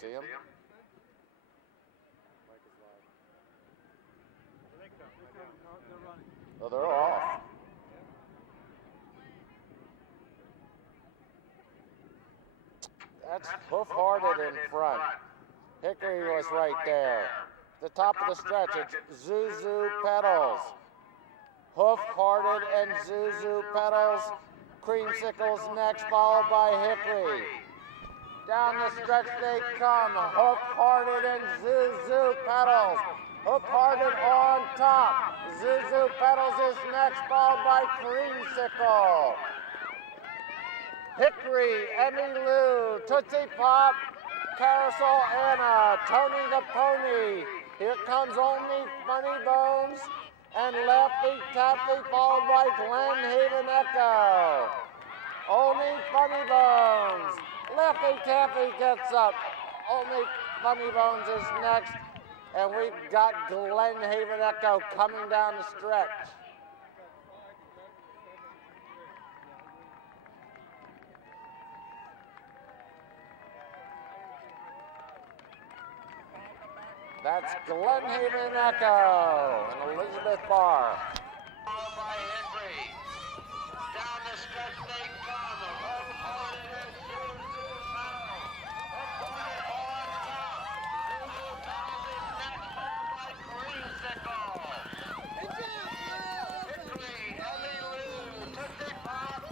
See them? Oh, they're off. That's hoof-hearted in front. Hickory was right there. The top of the stretch, it's Zuzu Pedals. Hoof-hearted and Zuzu Pedals. Creamsicles next, followed by Hickory. Down the stretch they come, Hoof-hearted and Zuzu Pedals. Hoof-hearted on top. Zuzu Pedals is next, followed by Creamsicle. Hickory, Emmy Lou, Tootsie Pop, Carousel Anna, Tony the Pony. Here comes Only Funny Bones and Lefty Taffy, followed by Glenhaven Echo. Only Funny Bones. Lefty Taffy gets up. Only Funny Bones is next. And we've got Glenhaven Echo coming down the stretch. That's Glenhaven Echo and Elizabeth Barr. Followed by Henry. Down the stretch they come. Hoof-hearted and Zuzu Pedals. Hoof-hearted on top. Zuzu Pedals is next, followed by Creamsicle. Hickory, Emmy Lou, Tootsie Pop,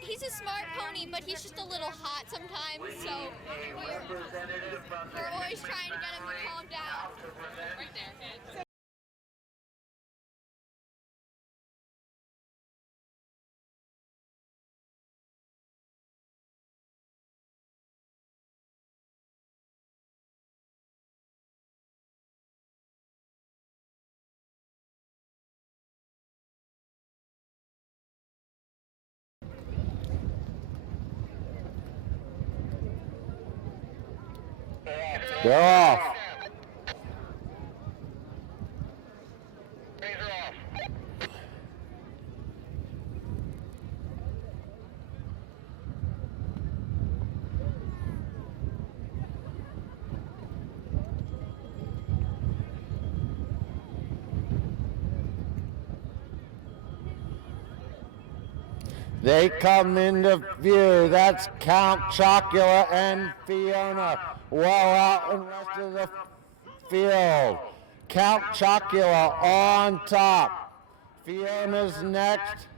He's a smart pony, but he's just a little hot sometimes, so we're always trying to get him to calm down. Right there. They're off. They come into view. That's Count Chocula and Fiona well out in the rest of the field. Count Chocula on top. Fiona's next.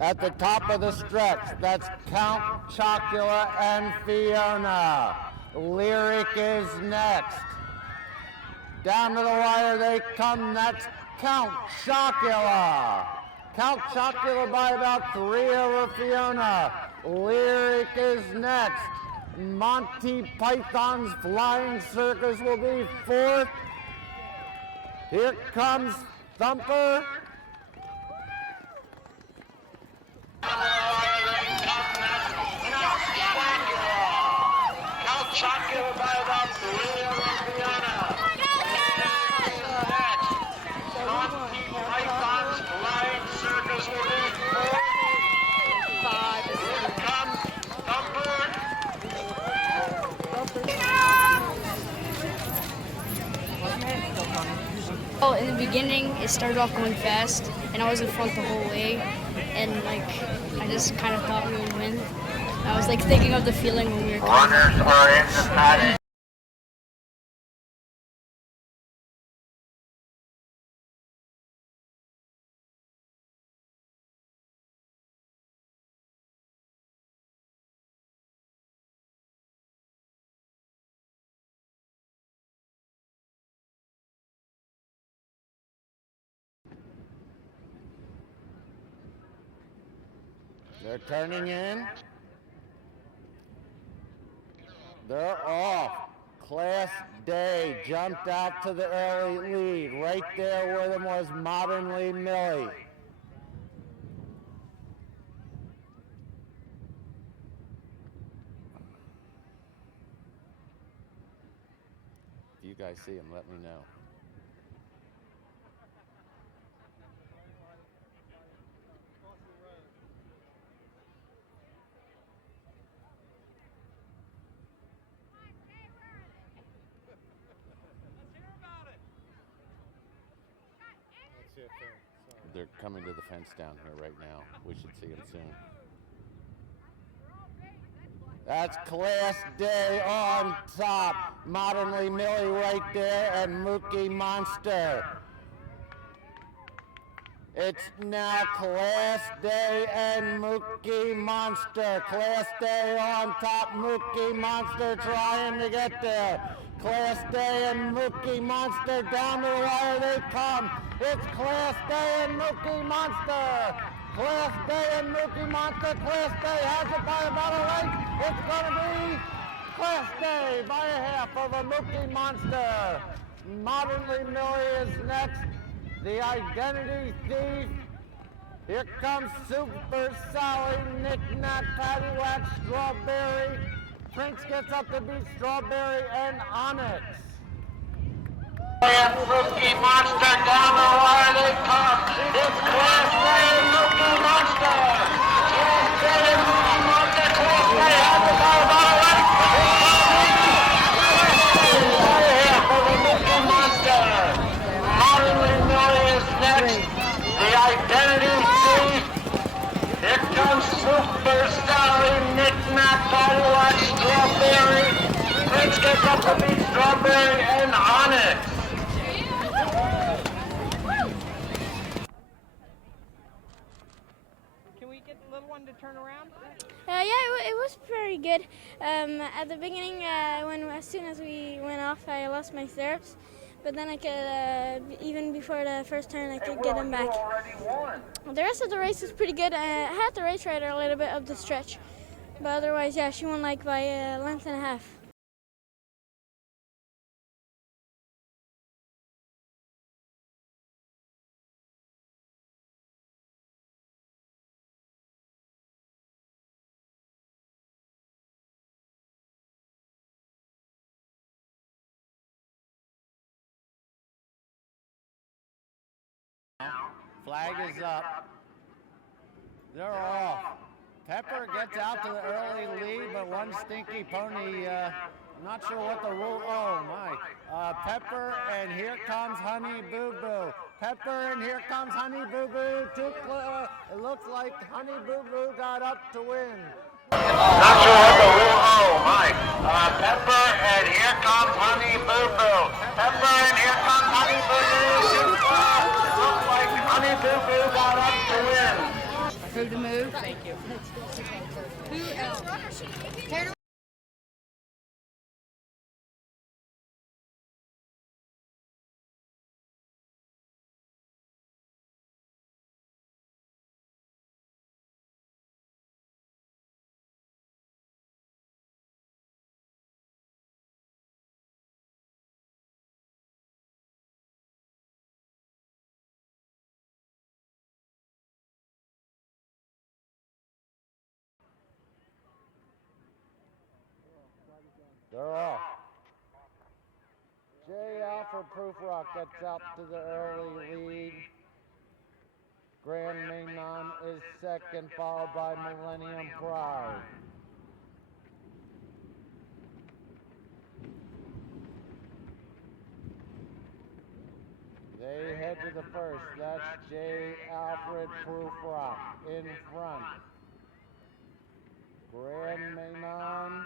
At the top of the stretch, that's Count Chocula and Fiona. Lyric is next. Down to the wire they come. That's Count Chocula. Count Chocula by about 3 over Fiona. Lyric is next. Monty Python's Flying Circus will be 4th. Here comes Thumper. Count Chocula by about 3 over Fiona. Monty Python's Flying Circus will be 4th. Here comes Thumper. Oh, in the beginning, it started off going fast, and I was in front the whole way, and I just kind of thought we would win. I was thinking of the feeling when we were coming. Runners are in the paddock. They're turning in. They're off. Class Day jumped out to the early lead. Right there with him was Modernly Millie. If you guys see him, let me know. They're coming to the fence down here right now. We should see them soon. That's Class Day on top. Modernly Millie right there and Mookie Monster. It's now Class Day and Mookie Monster. Class Day on top. Mookie Monster trying to get there. Class Day and Mookie Monster down the wire they come. It's Class Day and Mookie Monster. Class Day and Mookie Monster. Class Day has it by about a length. It's going to be Class Day by a half of a Mookie Monster. Modernly Millie is next. The Identity Thief. Here comes Super Sally, Knick Knack, Paddywhack, Strawberry. Prince gets up to beat Strawberry and Onyx. And Mookie Monster down the wire they come. It's Class Day and Mookie Monster. Class Day and Mookie Monster. Class Day has the ball about a length. By a half of the Mookie Monster. Modernly Millie is next. The Identity Thief. Here comes Super Sally, Knick Knack, Paddywhack, Strawberry. Prince gets up to beat Strawberry and Onyx. Can we get the little one to turn around? Yeah, it was very good. At the beginning, as soon as we went off, I lost my stirrups. But then I could, even before the first turn, I could get them back. The rest of the race was pretty good. I had the race rider a little bit up the stretch. But otherwise, yeah, she won like by a length and a half. Flag is up. They're off. Pepper gets out to the early lead, but one stinky pony, not sure what the rule, oh my. Pepper, and here comes Honey Boo Boo. Pepper, and here comes Honey Boo Boo. It looks like Honey Boo Boo got up to win. Not sure what the rule, oh my. Pepper, and here comes Honey Boo Boo. Pepper, and here comes Honey Boo Boo. Looks like Honey Boo Boo got up to win. Who to move? Thank you. Who else? They're off. J. Alfred Proof Rock gets out to the early lead. Grand Mainon is second, followed by Millennium Pride. They head to the first. That's J. Alfred Proof Rock in front. Grand Mainon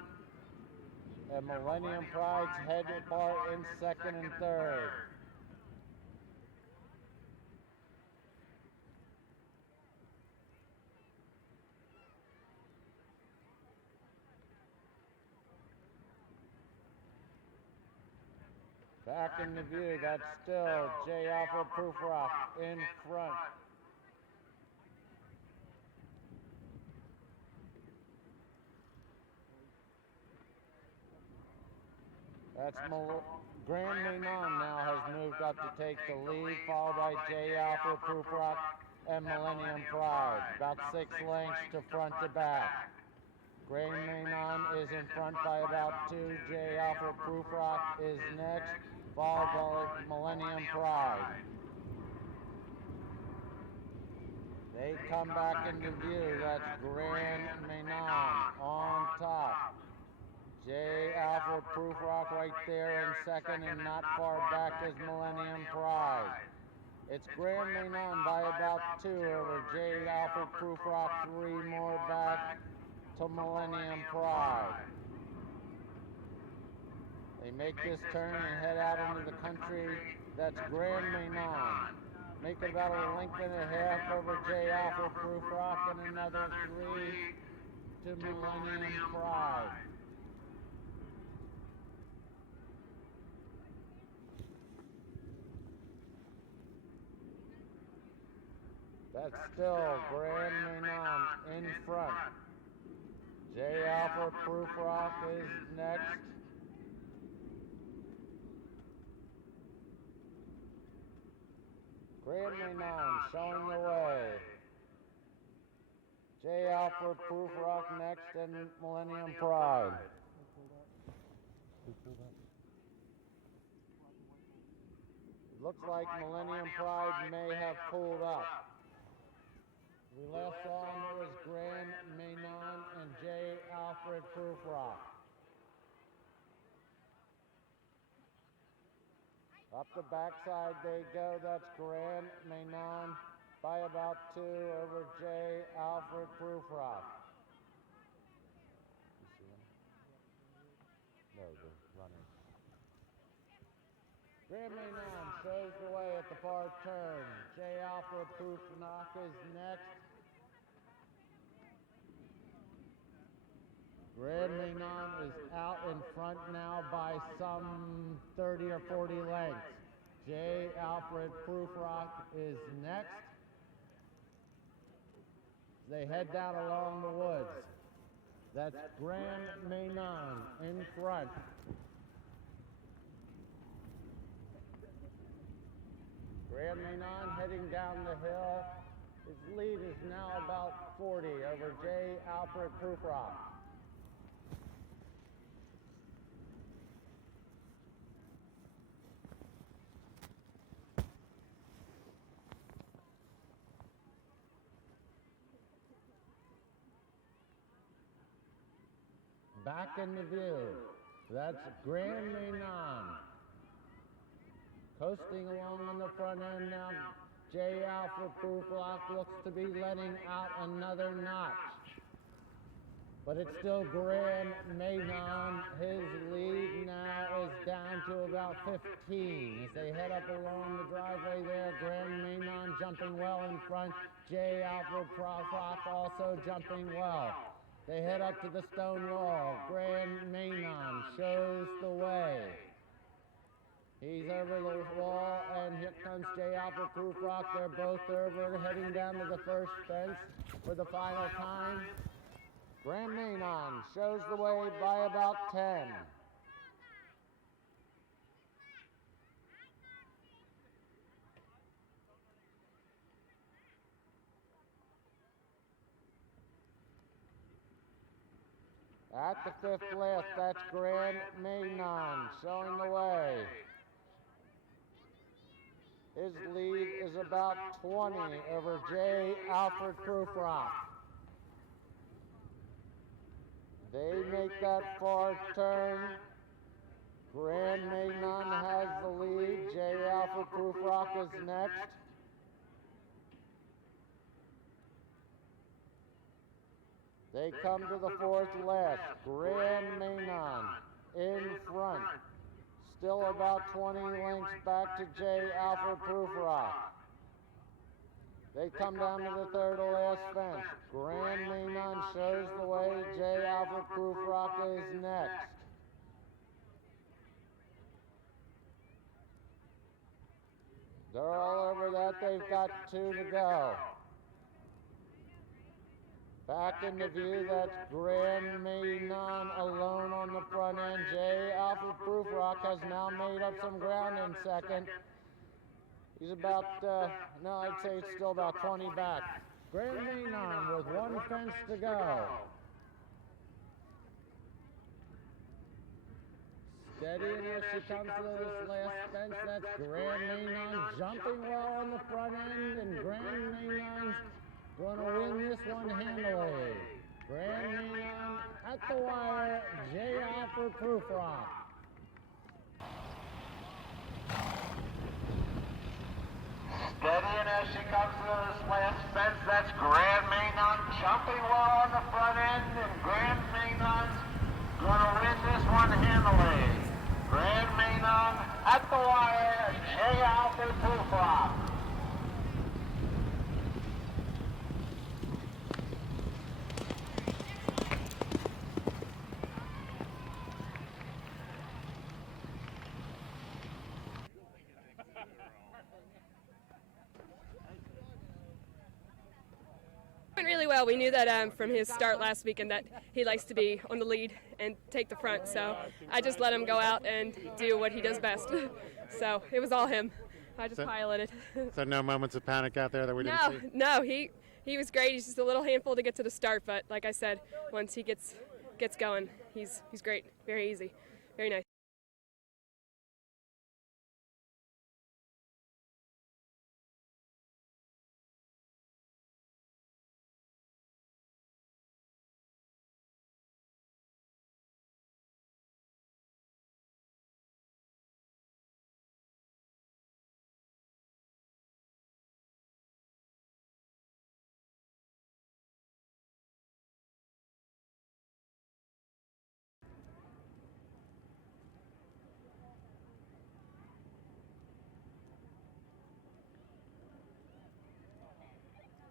and Millennium Pride's head apart in second and third. Back in the view, that's still J. Alpha Proof Rock in front. That's Grand Mainon now has moved up to take the lead, followed by J. Alpha Proof Rock and Millennium Pride. About 6 lengths to front to back. Grand Mainon is in front by about 2. J. Alpha Proof Rock is next, followed by Millennium Pride. They come back into view. That's Grand Mainon on top. J. Alpha Proof Rock right there in second, and not far back is Millennium Pride. It's Grand Manon by about 2 over J. Alfred Proof Rock, 3 more back to Millennium Pride. They make this turn and head out into the country. That's Grand Manon. Make it about a length and a half over J. Alfred Proof Rock and another 3 to Millennium Pride. That's still Grand Manon in front. J. Alfred Proof Rock is next. Grand Manon showing the way. J. Alfred Proof Rock next and Millennium Pride. It looks like Millennium Pride may have pulled up. We last saw him, it was Grand Manon and J. Alfred Proof Rock. Up the backside they go, that's Grand Manon by about 2 over J. Alfred Proof Rock. You see him? No, they're running. Grand Manon shows the way at the far turn. J. Alfred Proof Rock is next. Grand Manon is out in front now by some 30 or 40 lengths. J. Alfred Proof Rock is next. They head down along the woods. That's Grand Manon in front. Grand Manon heading down the hill. His lead is now about 40 over J. Alfred Proof Rock. Back in the view, that's Grand Manon. Coasting along on the front end now, J. Alfred Proof Rock looks to be letting out another notch. But it's still Grand Manon. His lead now is down to about 15. As they head up along the driveway there, Grand Manon jumping well in front. J. Alfred Proof Rock also jumping well. They head up to the stone wall. Grand Manon shows the way. He's over the wall, and here comes J. Alfred Proof Rock. They're both over, heading down to the first fence for the final time. Grand Manon shows the way by about 10. At the fifth last, that's Grand Manon showing the way. His lead is about 20 over J. Alfred Proof Rock. They make that far turn. Grand Manon has the lead. J. Alfred Proof Rock is next. They come to the fourth last. Grand Manon in front. Still about 20 lengths back to J. Alfred Proof Rock. They come down to the third to last fence. Grand Manon shows the way. J. Alfred Proof Rock is next. They're all over that. They've got 2 to go. Back in the view, that's Grand Manon alone on the front end. J. Alfred Proof Rock has now made up some ground in second. He's about, no, I'd say it's still about 20 back. Grand Manon with 1 fence to go. Steady, and as she comes to this last fence, that's Grand Manon jumping well on the front end, and Grand Manon's going to win this one handily. Grand Manon at the wire, J. Alfred Proof Rock. Steadying as she comes to this last fence. That's Grand Mainon jumping well on the front end, and Grand Mainon's gonna win this one handily. Grand Mainon at the wire, J. Alfred Poofrock. Went really well. We knew that from his start last weekend that he likes to be on the lead and take the front, so I just let him go out and do what he does best. So it was all him. I just piloted. So no moments of panic out there that we didn't see? No, he was great. He's just a little handful to get to the start, but like I said, once he gets going, he's great. Very easy. Very nice.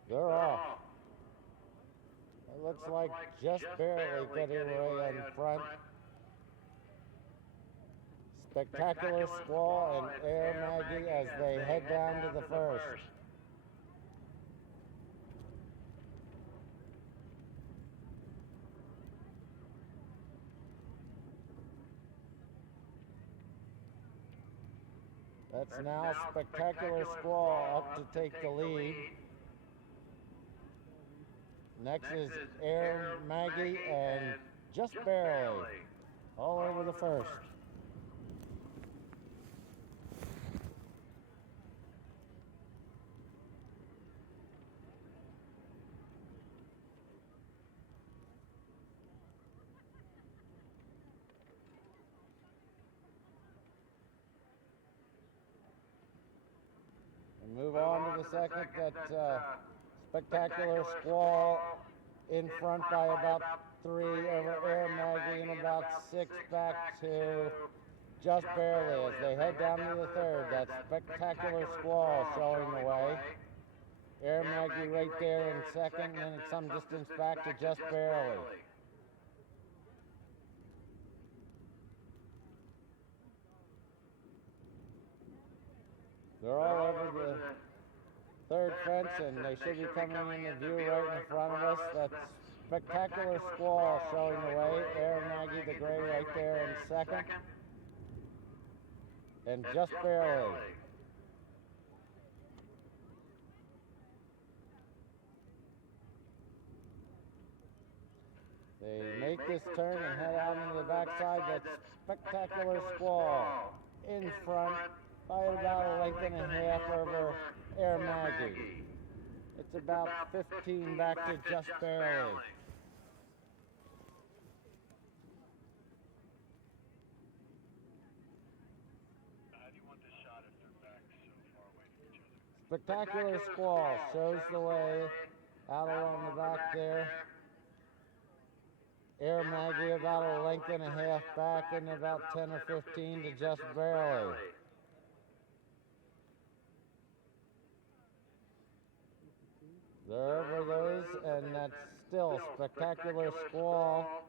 They're off. It looks like just barely getting away in front. Spectacular Squall and Air Maggie as they head down to the first. That's now Spectacular Squall up to take the lead. Next is Air Maggie and just barely all over the first. And move on to the second. That Spectacular Squall in front by about 3 over Air Maggie and about 6 back to just barely as they head down to the third. That Spectacular Squall showing the way. Air Maggie right there in second, and it's some distance back to just barely. They're all over the third fence, and they should be coming into view right in front of us. That's Spectacular Squall showing the way. Air Maggie the gray right there in second. And just barely. They make this turn and head out into the backside. That's Spectacular Squall in front by about a length and a half over Air Maggie. It's about 15 back to just barely. Spectacular Squall shows the way out along the back there. Air Maggie about a length and a half back and about 10 or 15 to just barely. There over those, and that's still Spectacular Squall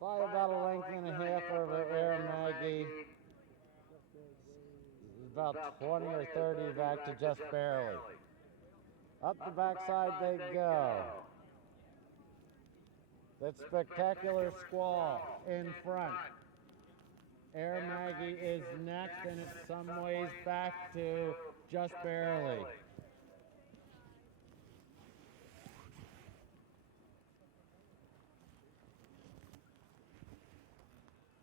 by about a length and a half over Air Maggie. About 20 or 30 back to just barely. Up the backside they go. That Spectacular Squall in front. Air Maggie is next, and it's some ways back to just barely.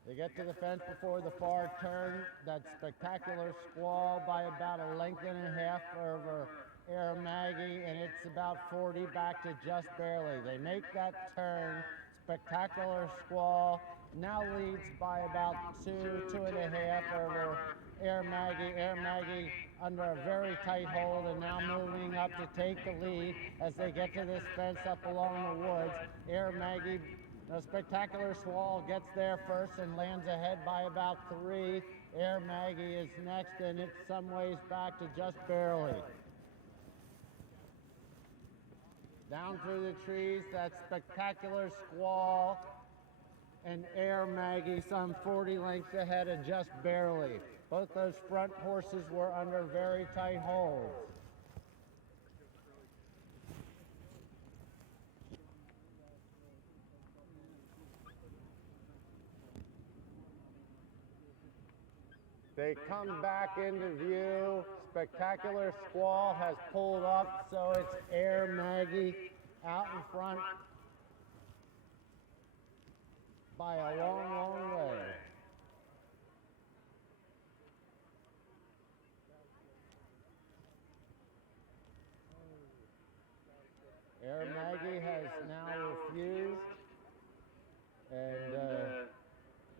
They get to the fence before the far turn. That Spectacular Squall by about a length and a half over Air Maggie, and it's about 40 back to just barely. They make that turn. Spectacular Squall now leads by about 2.5 over Air Maggie. Air Maggie under a very tight hold and now moving up to take the lead as they get to this fence up along the woods. Air Maggie, the Spectacular Squall gets there first and lands ahead by about 3. Air Maggie is next, and it's some ways back to just barely. Down through the trees, that Spectacular Squall and Air Maggie some 40 lengths ahead and just barely. Both those front horses were under very tight holds. They come back into view. Spectacular Squall has pulled up, so it's Air Maggie out in front by a long, long way. Air Maggie has now refused, and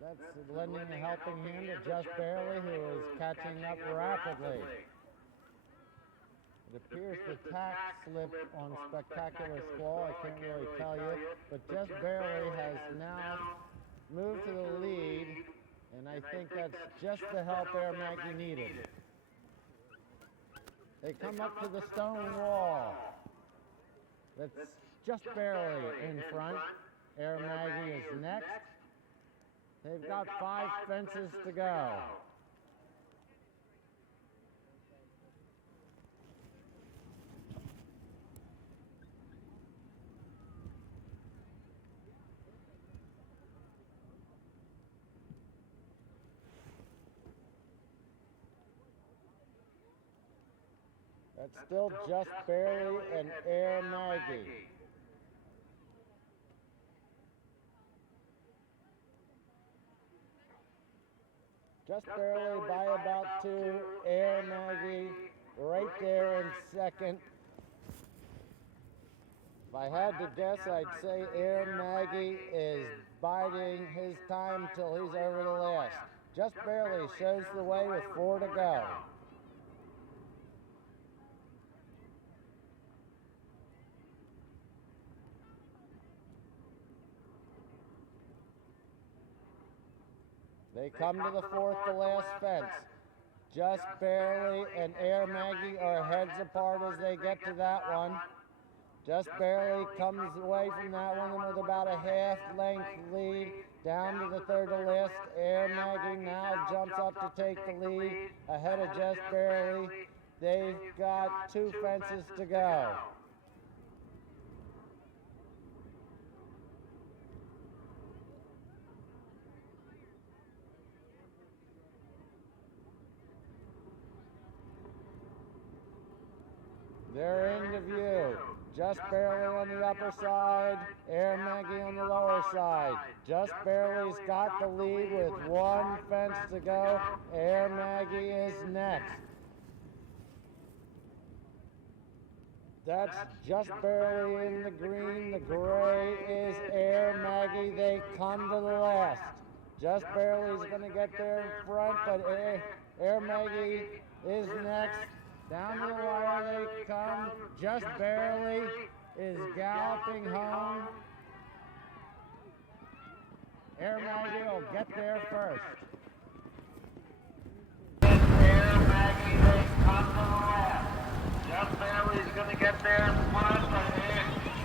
that's lending a helping hand to Just Barely, who is catching up rapidly. It appears the tack slipped on Spectacular Squall, I can't really tell you, but Just Barely has now moved to the lead, and I think that's just the help Air Maggie needed. They come up to the stone wall. That's just barely in front. Air Maggie is next. They've got 5 fences to go. That's still Just Barely and Air Maggie. Just barely by about 2, Air Maggie right there in second. If I had to guess, I'd say Air Maggie is biding his time till he's over the last. Just Barely shows the way with 4 to go. They come to the 4th to last fence. Just Barely and Air Maggie are heads apart as they get to that one. Just Barely comes away from that one with about a half-length lead. Down to the 3rd to last. Air Maggie now jumps up to take the lead ahead of Just Barely. They've got 2 fences to go. They're into view. Just Barely on the upper side, Air Maggie on the lower side. Just Barely's got the lead with 1 fence to go. Air Maggie is next. That's Just Barely in the green. The gray is Air Maggie. They come to the last. Just Barely's going to get there in front, but Air Maggie is next. Down the wire they come. Just Barely is galloping home. Air Maggie will get there first. Air Maggie, they come to the left. Just Barely's going to get there first, but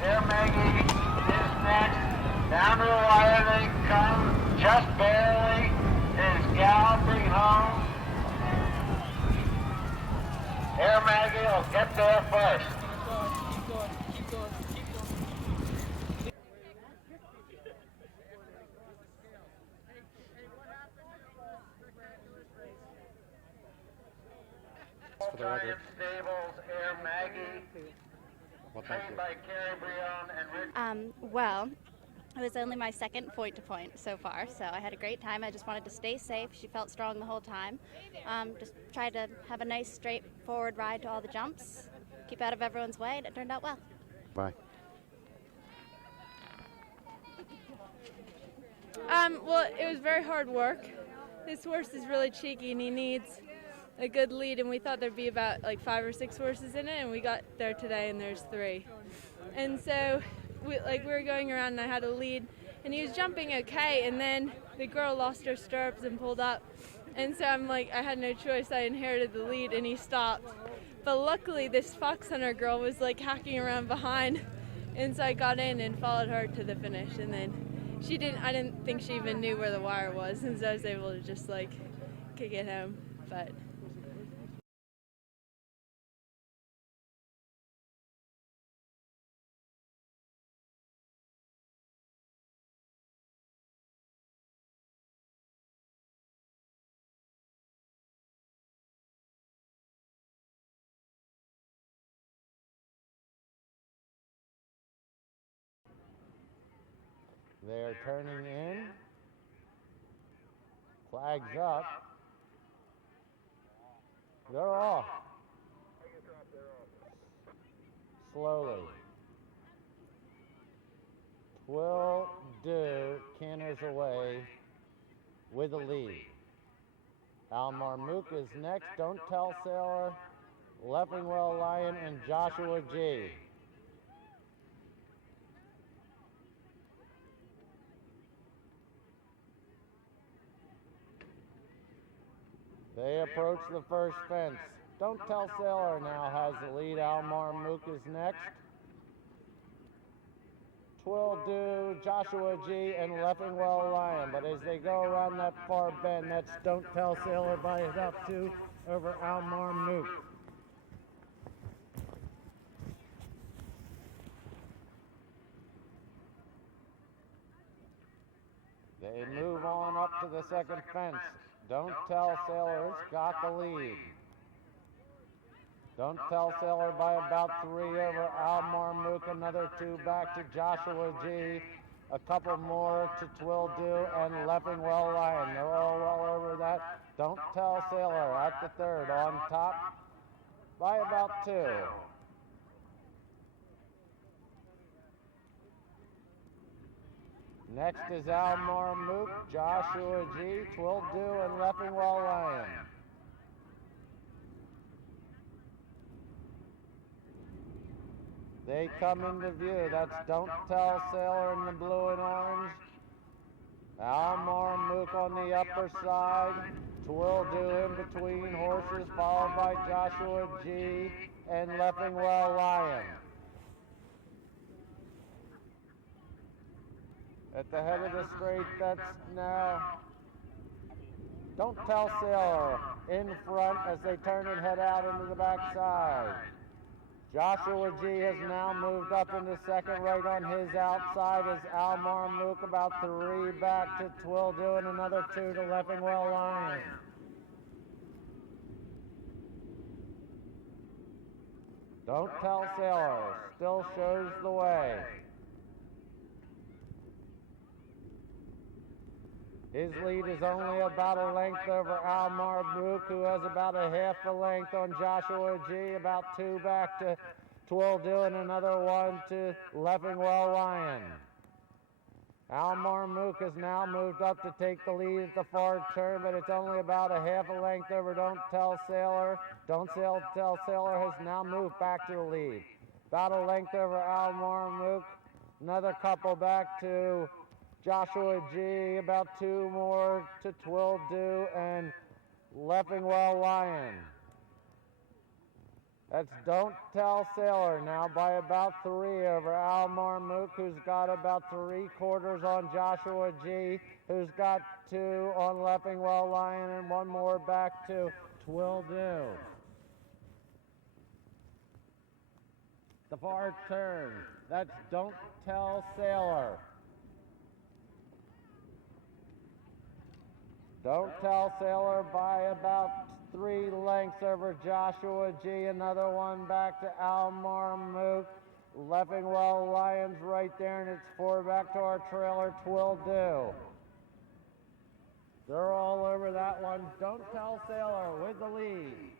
Air Maggie is next. Down to the wire they come. Just Barely is galloping home. Air Maggie will get there first. Keep going. For the record. Stables, Air Maggie, Well, thank trained you. by Carrie Breon and Rick. Well, it was only my second point-to-point so far, so I had a great time. I just wanted to stay safe. She felt strong the whole time. Just tried to have a nice, straightforward ride to all the jumps, keep out of everyone's way, and it turned out well. Bye. Well, it was very hard work. This horse is really cheeky, and he needs a good lead, and we thought there'd be about like 5 or 6 horses in it, and we got there today and there's 3. And so we were going around and I had a lead, and he was jumping okay, and then the girl lost her stirrups and pulled up, and so I'm like, I had no choice. I inherited the lead, and he stopped. But luckily this fox hunter girl was like hacking around behind, and so I got in and followed her to the finish, and then I didn't think she even knew where the wire was, and so I was able to just like kick it home. But They're turning in. Flags up. They're off. Slowly. Twill Do canters away with the lead. Almarmook is next. Don't Tell Sailor, Leffingwell Lion, and Joshua G. They approach the first fence. Don't Tell Sailor now has the lead. Almarmook is next. Twill Do, Joshua G, and Leffingwell Lion. But as they go around that far bend, that's Don't Tell Sailor by about 2 over Almarmook. They move on up to the second fence. Don't Tell Sailor's got the lead. Don't Tell Sailor by about 3 over Almarmook, another 2 back to Joshua G, a couple more to Twill Do and Leffingwell Lion. They're all well over that. Don't Tell Sailor at the third on top by about 2. Next is Almarmook, Joshua G, Twill Do, and Leffingwell Lion. They come into view. That's Don't Tell Sailor in the blue and orange. Almarmook on the upper side. Twill Do in between horses, followed by Joshua G and Leffingwell Lion. At the head of the straight, that's now Don't Tell Sailor in front as they turn and head out into the backside. Joshua G has now moved up into second right on his outside as Almarmook about 3 back to Twill Do and another 2 to Leffingwell Lion. Don't Tell Sailor still shows the way. His lead is only about a length over Almarmook, who has about a half a length on Joshua G, about 2 back to Twill Do and another 1 to Leffingwell Lion. Almarmook has now moved up to take the lead at the far turn, but it's only about a half a length over Don't Tell Sailor. Don't Tell Sailor has now moved back to the lead. About a length over Almarmook, another couple back to Joshua G, about 2 more to Twill Do and Leffingwell Lion. That's Don't Tell Sailor now by about 3 over Almarmook, who's got about 3/4 on Joshua G, who's got 2 on Leffingwell Lion and 1 more back to Twill Do. The far turn, that's Don't Tell Sailor. Don't Tell Sailor by about 3 lengths over Joshua G. Another 1 back to Almarmook. Leffingwell Lion's right there, and it's 4 back to our trailer, Twill Do. They're all over that one. Don't Tell Sailor with the lead.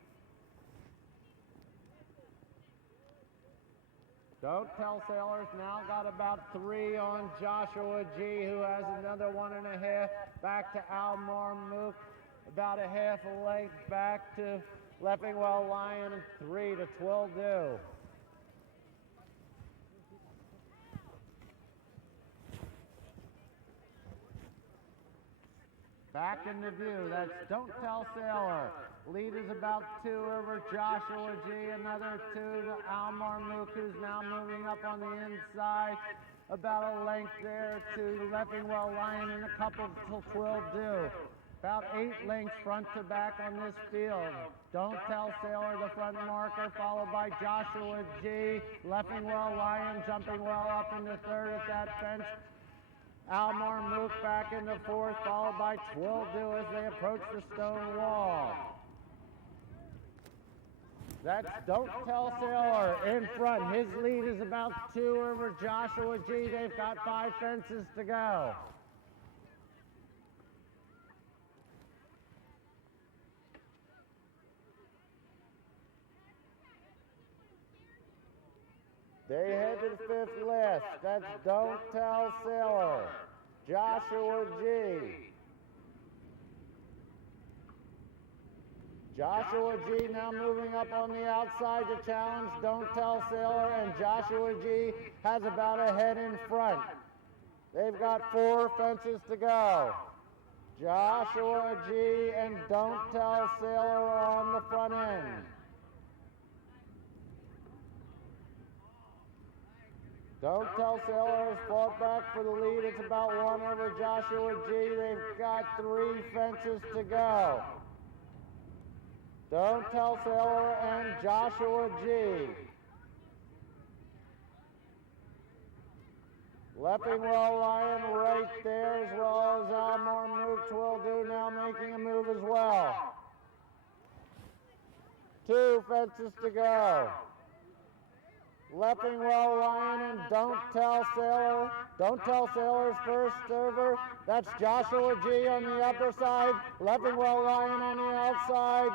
Don't Tell Sailor's now got about 3 on Joshua G, who has another 1.5 back to Almarmook. about a half a length back to Leffingwell Lion, 3 to Twildo. Back in the view, that's Don't Tell Sailor. Lead is about 2 over Joshua G, another 2 to Almar Mook, who's now moving up on the inside. About a length there to Leffingwell Lion and a couple to Twildo. About 8 lengths front to back on this field. Don't Tell Sailor, the front marker, followed by Joshua G. Leffingwell Lion jumping well up into 3rd at that fence. Almar Mook back into 4th, followed by Twildo as they approach the stone wall. That's Don't Tell Sailor in front. His lead is about 2 over Joshua G. They've got 5 fences to go. They head to the 5th list. That's Don't Tell Sailor, Joshua G. Joshua G now moving up on the outside to challenge Don't Tell Sailor, and Joshua G has about a head in front. They've got 4 fences to go. Joshua G and Don't Tell Sailor are on the front end. Don't Tell Sailor has fought back for the lead. It's about 1 over Joshua G. They've got 3 fences to go. Don't Tell Sailor and Joshua G. Leffingwell Lion right there, as well as Almar Mook Twildo now making a move as well. 2 fences to go. Leffingwell Lion and Don't Tell Sailor. Don't Tell Sailor's first server. That's Joshua G on the upper side. Leffingwell Lion on the outside.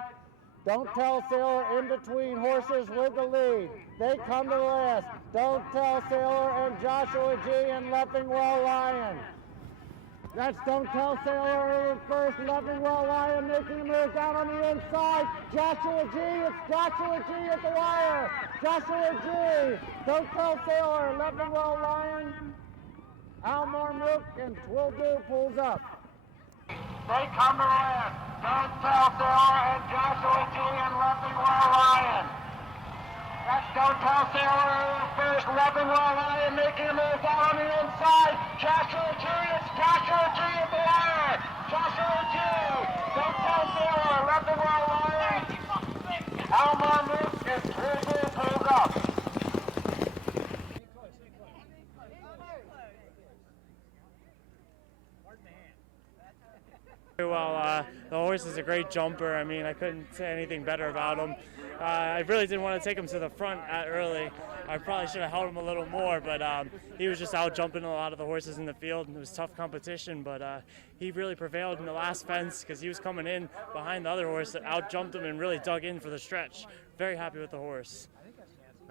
Don't Tell Sailor in between horses with the lead. They come to the last. Don't Tell Sailor and Joshua G and Leffingwell Lion. That's Don't Tell Sailor in first. Leffingwell Lion making a move down on the inside. Joshua G, it's Joshua G at the wire. Joshua G, Don't Tell Sailor, Leffingwell Lion, Almar Mook, and Twildo pulls up. They come to last. Don't Tell Sailor and Joshua G and Leffingwell Lion. That's Don't Tell Sailor first. Leffingwell Lion making a move down on the inside. Joshua G, it's Joshua G at the wire. Joshua G, Don't Tell Sailor, Leffingwell Lion, Almar Mook, and Twildo pulls up. Well, the horse is a great jumper. I mean, I couldn't say anything better about him. I really didn't want to take him to the front early. I probably should have held him a little more, but he was just out jumping a lot of the horses in the field, and it was tough competition, but he really prevailed in the last fence because he was coming in behind the other horse that out jumped him and really dug in for the stretch. Very happy with the horse.